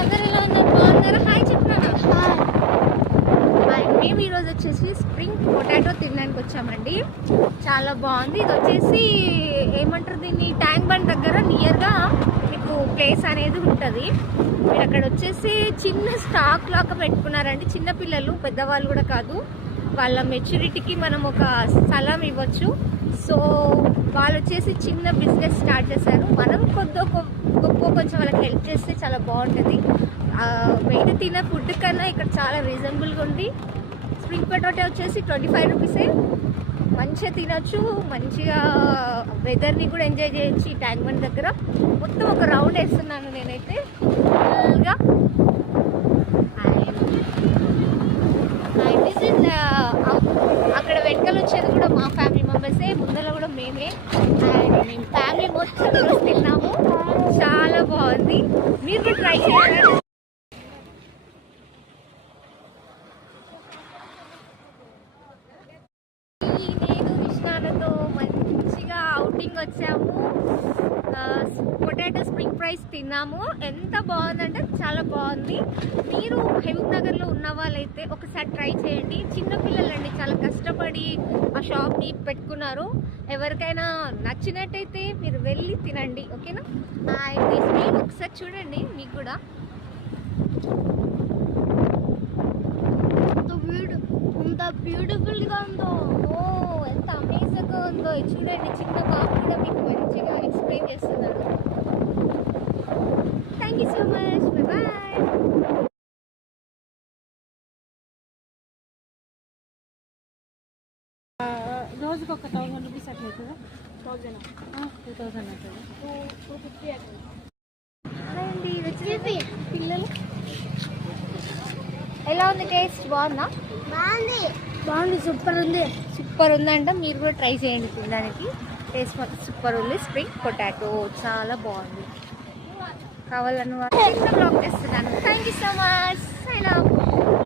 అందరూ ఎలా ఉన్నారు? బాగున్నారా? హాయ్ చెప్పినారా? మేము ఈరోజు వచ్చేసి స్ప్రింగ్ పొటాటో తినడానికి వచ్చామండి. చాలా బాగుంది. ఇది వచ్చేసి ఏమంటారు దీన్ని, ట్యాంక్ బండ్ దగ్గర నియర్గా మీకు ప్లేస్ అనేది ఉంటుంది. మీరు అక్కడ వచ్చేసి చిన్న స్టాక్ లాగా పెట్టుకున్నారండి. చిన్న పిల్లలు, పెద్దవాళ్ళు కూడా కాదు, వాళ్ళ మెచ్యూరిటీకి మనం ఒక స్థలం ఇవ్వచ్చు. సో వాళ్ళు వచ్చేసి చిన్న బిజినెస్ స్టార్ట్ చేశారు. మనం గొప్ప కొంచెం వాళ్ళకి హెల్ప్ చేస్తే చాలా బాగుంటుంది. బయట తిన్న ఫుడ్ కన్నా ఇక్కడ చాలా రీజనబుల్గా ఉంది. స్ప్రింగ్ పొటాటో వచ్చేసి 25 రూపీసే. మంచిగా తినచ్చు, మంచిగా వెదర్ని కూడా ఎంజాయ్ చేయొచ్చు. ఈ ట్యాంక్ బండ్ దగ్గర మొత్తం ఒక రౌండ్ వేస్తున్నాను నేనైతే ఫుల్గా. అక్కడ వెనకాల వచ్చేది కూడా మా ఫ్యామిలీ మెంబర్సే, ముందర కూడా మేమే. అండ్ మేము ఫ్యామిలీ మొత్తం రోజు తిన్నాము. చాలా బాగుంది, మీరు కూడా ట్రై చేయాలి. నేను విష్ణాలతో మంచిగా అవుటింగ్ వచ్చాము. పొటాటో స్ప్రింగ్ ఫ్రైస్ తిన్నాము. ఎంత బాగుందంటే చాలా బాగుంది. మీరు హెల్త్ నగర్లో ఉన్న వాళ్ళైతే ఒకసారి ట్రై చేయండి. చిన్నపిల్లలండి, చాలా కష్టపడి ఆ షాప్ని పెట్టుకున్నారు. ఎవరికైనా నచ్చినట్టయితే మీరు వెళ్ళి తినండి, ఓకేనా? మీరు ఒకసారి చూడండి, మీకు కూడా ఎంత బ్యూటిఫుల్గా ఉందో, ఓ ఎంత అమేజింగ్గా ఉందో చూడండి. చిన్న బాబు కూడా మీకు మంచిగా ఎక్స్ప్లెయిన్ చేస్తున్నారు. Thank you so much, bye. రోజుకి ఒక 1000 రూపీస్ అట్లా అవుతుందా? 2000 అవుతుంది. 250 అవుతుంది. అండి ఇది వచ్చేసి పిల్లలు. ఎలా ఉంది? టేస్ట్ బాగుందా? బాగుంది, సూపర్ ఉంది. సూపర్ ఉందంట. మీరు కూడా ట్రై చేయండి తినడానికి. టేస్ట్ మాత్రం సూపర్ ఉంది. స్ప్రింగ్ పొటాటో చాలా బాగుంది. కావాలని బ్లాగ్ చేస్తున్నాను. Thank you so much. I love